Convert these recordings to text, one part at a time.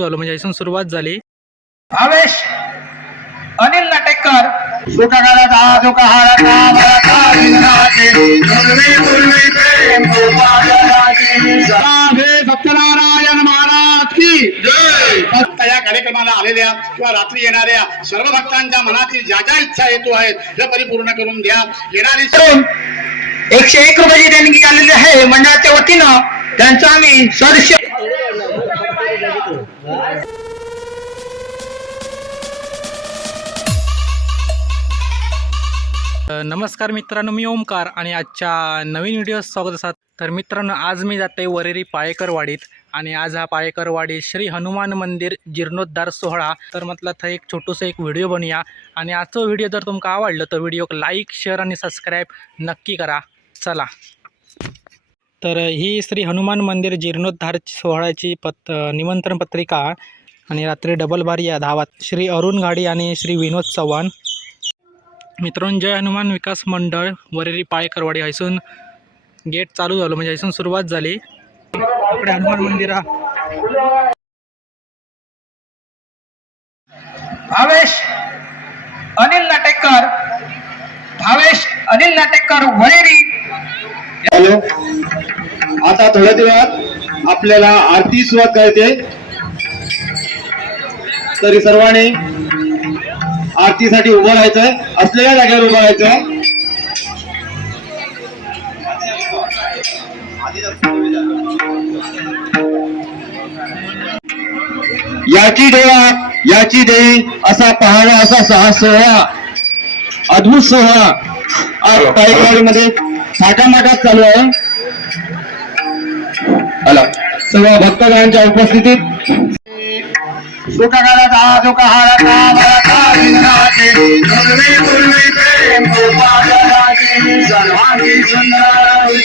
झालं म्हणजे इथून सुरुवात झाली. भावेश अनिल नाटेकर सुखगाला सत्यनारायण महाराज की जय. या कार्यक्रमाला आलेल्या किंवा रात्री येणाऱ्या सर्व भक्तांच्या मनातील ज्या ज्या इच्छा हेतू आहेत त्या परिपूर्ण करून द्या. येणारी 101 रुपयाची देणगी आलेली आहे मंडळाच्या वतीनं, त्यांचा आम्ही सहर्ष नमस्कार मित्रांनो, मी ओमकार आणि आजच्या नवीन व्हिडिओ स्वागत असतात. तर मित्रांनो, आज मी जाते वरेरी पाळेकरवाडीत आणि आज हा पाळेकरवाडी श्री हनुमान मंदिर जीर्णोद्धार सोहळा. तर म्हटलं तर एक छोटूसं एक व्हिडिओ बनूया आणि आजचा व्हिडिओ जर तुमका आवडलं तर व्हिडिओ लाईक शेअर आणि सबस्क्राईब नक्की करा. चला, तर ही श्री हनुमान मंदिर जीर्णोद्धार सोहळ्याची निमंत्रण पत्रिका आणि रात्री डबल बारी या धावात श्री अरुण घाडी आणि श्री विनोद चव्हाण. मित्रांनो, जय हनुमान विकास मंडळ वरेरी पाळेकरवाडी इथून गेट चालू झालं म्हणजे इथून सुरुवात झाली. इकडे हनुमान मंदिरा भावेश अनिल नाटेकर वरेरी. हॅलो, आता थोड्या दिवसात आपल्याला आरती सुरुवात करायची, तरी सर्वांनी आरतीसाठी उभं राहायचंय, असलेल्या जागेवर उभं राहायचंय. याची देवा याची देई असा पहावा असा हा सोहळा, अद्भुत सोहळा आज पाळेकरवाडीमध्ये थाटामाटात चालू आहे. सर्व भक्तगणांच्या उपस्थितीत सुखगाला सर्वांगी सुंदर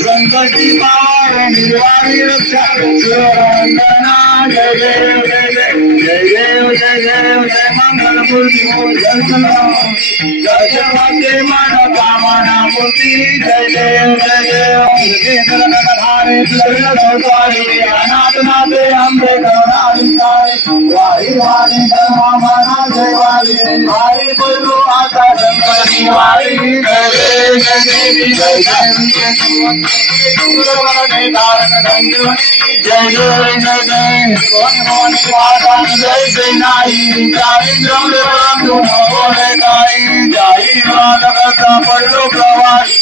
संकटी पावन निर्वाणी रक्षा वंदना. जय देव जय देव जय देव जय देव जय मंगल मूर्ती दर्शनाचे मन कामना मूर्ती. जय देव जय देव अनाथ नाथे आंबे वारी वारी मना देवारी वारी बोलू आता शंकरी वारी. जय देव जय देवी जय पडलो प्रवास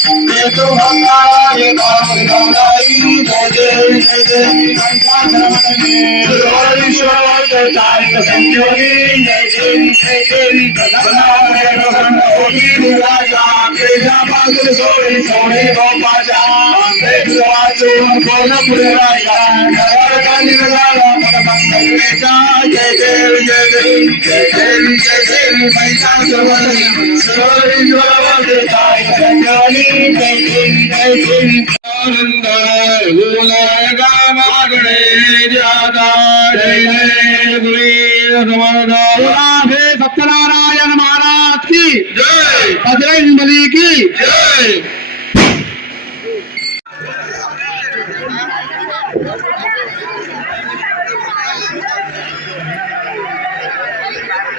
सत्यनारायण महाराज की जय. बजरंग बली की जय.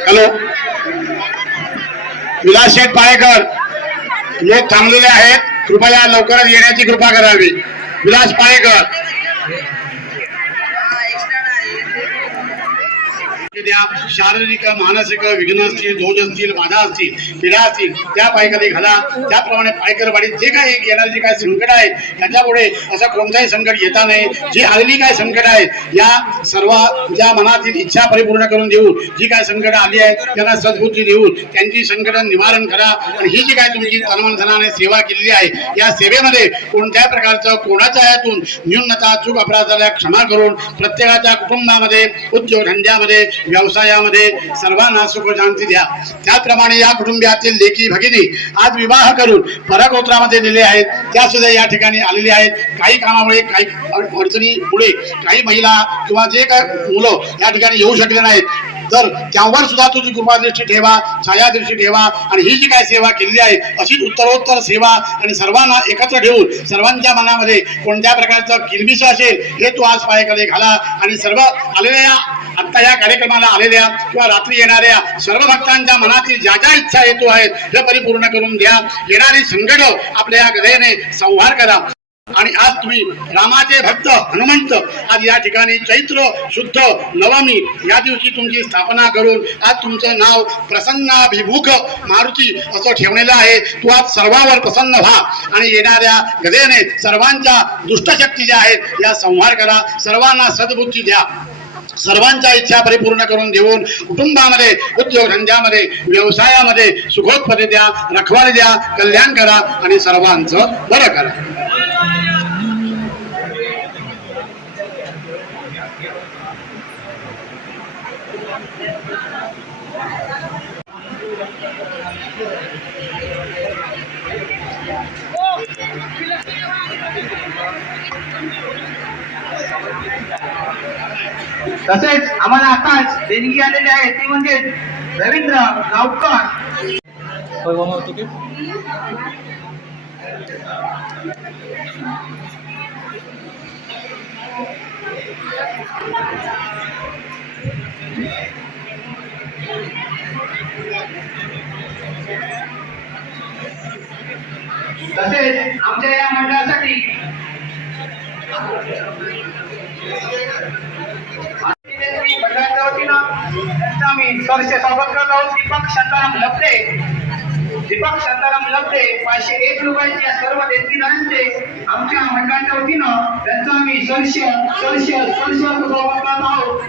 हॅलो, विलास शेठ पाळेकर लोक थांबलेले आहेत, कृपया लवकरच येण्याची कृपा करावी. विलास पाळेकर द्या. शारीरिक मानसिक विघ्न असतील, दोष असतील, बाधा असतील, पीडा असतील, त्या पायखाली घाला. त्याप्रमाणे पायकरवाडीत जे काही येणारी जी काय संकट आहे त्याच्यापुढे असं कोणताही संकट येता नाही. जी आलेली काय संकट आहे या सर्व ज्या मनातील इच्छा परिपूर्ण करून देऊन जी काय संकट आली आहे त्यांना सद्बुद्धी देऊन त्यांची संकट निवारण करा. आणि ही जी काय तुमची तनमनधनाने सेवा केलेली आहे या सेवेमध्ये कोणत्याही प्रकारचं कोणाच्या यातून न्यूनता चूक अपराधाला क्षमा करून प्रत्येकाच्या कुटुंबामध्ये, उद्योगधंद्यामध्ये, व्यवसायामध्ये सर्वांना सुख शांती द्या. त्याचप्रमाणे या कुटुंबातील लेकी भगिनी आज विवाह करून परगोत्रामध्ये दिले आहेत त्या सुद्धा या ठिकाणी आलेले आहेत. काही कामामुळे, काही अडचणीमुळे काही महिला किंवा जे काही मुलं या ठिकाणी येऊ शकले नाहीत तर त्यावर सुद्धा तुझी कृपादृष्टी ठेवा, छायादृष्टी ठेवा. आणि ही जी काय सेवा केलेली आहे अशीच उत्तरोत्तर सेवा आणि सर्वांना एकत्र ठेवून सर्वांच्या मनामध्ये कोणत्या प्रकारचं किलबिश असेल हे तू आज पायाखाली घाला. आणि सर्व आलेल्या आता या कार्यक्रमाला आलेल्या किंवा रात्री येणाऱ्या सर्व भक्तांच्या मनातील ज्या ज्या इच्छा हेतू आहेत हे परिपूर्ण करून द्या. येणारी संकट आपल्या गदेने संहार करा. आणि आज तुम्ही रामाचे भक्त हनुमंत आज या ठिकाणी चैत्र शुद्ध नवमी या दिवशी तुमची स्थापना करून आज तुमचं नाव प्रसन्नाभिमुख मारुती असं ठेवलेलं आहे. तू आज सर्वांवर प्रसन्न व्हा आणि येणाऱ्या गदेने सर्वांच्या दुष्टशक्ती ज्या आहेत या संहार करा. सर्वांना सद्बुद्धी द्या. सर्वांच्या इच्छा परिपूर्ण करून देऊन कुटुंबामध्ये, उद्योगधंद्यामध्ये, व्यवसायामध्ये सुखोत्पत्ती द्या, रखवाली द्या, कल्याण करा आणि सर्वांचं बरं करा. तसेच आम्हाला आताच देणगी आलेली आहे ती म्हणजे रवींद्र गावकर. तसेच आमच्या या मंडळासाठी मंडळाच्या वतीनं त्यांचं आम्ही सहर्ष स्वागत करत आहोत. दीपक शांताराम लब्धे 501 रुपयाच्या सर्व देणगीदारांचे आमच्या मंडळाच्या वतीनं त्यांचं आम्ही सहर्ष स्वागत करत आहोत.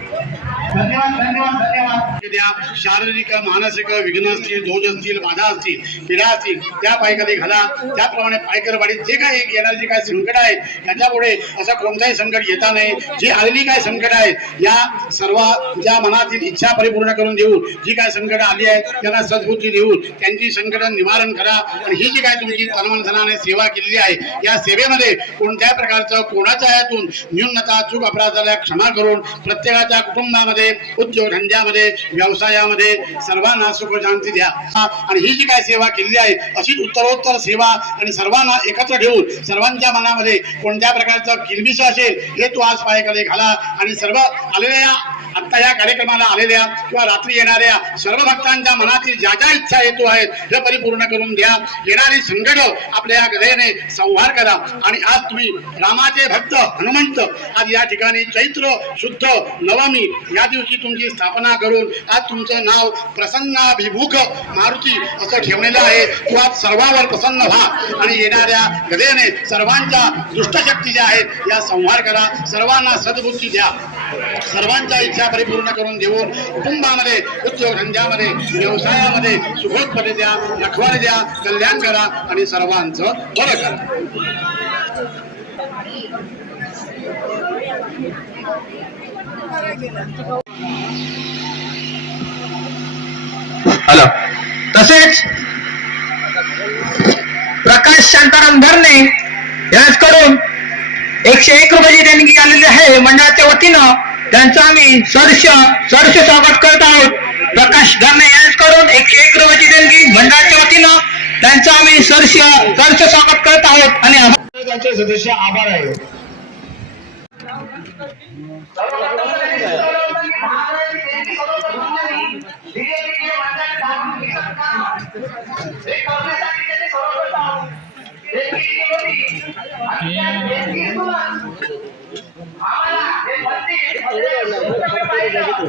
धन्यवाद धन्यवाद धन्यवाद. द्या. शारीरिक मानसिक विघ्न असतील, दोष असतील, बाधा असतील, पीडा असतील त्या पायखाली घाला. त्याप्रमाणे पायकरवाडीत जे काही येणारी जी काय संकट आहे त्याच्यापुढे असं कोणताही संकट येता नाही. जी आलेली काय संकट आहे या सर्व ज्या मनातील इच्छा परिपूर्ण करून देऊन जी काय संकट आली आहे त्यांना सद्बुद्धी देऊन त्यांची संकट निवारण करा. आणि ही जी काय तुमची तनमनधनाने सेवा केलेली आहे या सेवेमध्ये कोणत्याही प्रकारचं कोणाच्या यातून न्यूनता चूक अपराधाला क्षमा करून प्रत्येकाच्या कुटुंबामध्ये, उद्योगधंद्यामध्ये, व्यवसायामध्ये सर्वांना सुख शांती द्या. आणि ही जी काय सेवा केलेली आहे अशीच उत्तरोत्तर सेवा आणि सर्वांना एकत्र ठेवून सर्वांच्या मनामध्ये कोणत्या प्रकारचं किलबिश असेल हे तू आज पायाखाली घाला. आणि सर्व आलेल्या आता या कार्यक्रमाला आलेल्या किंवा रात्री येणाऱ्या सर्व भक्तांच्या मनातील ज्या ज्या इच्छा हेतू आहेत हे परिपूर्ण करून द्या. येणारी संकट आपल्या गदेने संहार करा. आणि आज तुम्ही रामाचे भक्त हनुमंत आज या ठिकाणी चैत्र शुद्ध नवमी या दिवशी तुमची स्थापना करून आज तुमचं नाव प्रसन्नाभिमुख मारुती असं ठेवलेलं आहे. तू आज सर्वांवर प्रसन्न व्हा आणि येणाऱ्या गदेने सर्वांच्या दुष्टशक्ती ज्या आहेत या संहार करा. सर्वांना सद्बुद्धी द्या. सर्वांच्या इच्छा परिपूर्ण करून देऊन कुटुंबामध्ये, उद्योगधंद्यामध्ये, व्यवसायामध्ये सुखोत्पत्ती द्या, रखवाली द्या, कल्याण करा आणि सर्वांचं बरं करा. हॅलो. तसेच प्रकाश शांताराम धरणे यांच्याकडून 101 रुपयाची देणगी आलेली आहे मंडळाच्या वतीनं त्यांचं आम्ही सहर्ष स्वागत करत आहोत. प्रकाश धरणे यांच्याकडून 101 रुपयाची देणगी मंडळाच्या वतीनं त्यांचं आम्ही सहर्ष स्वागत करत आहोत. आणि त्यांचे सदस्य आभार आहे. आम्हाला आमच्या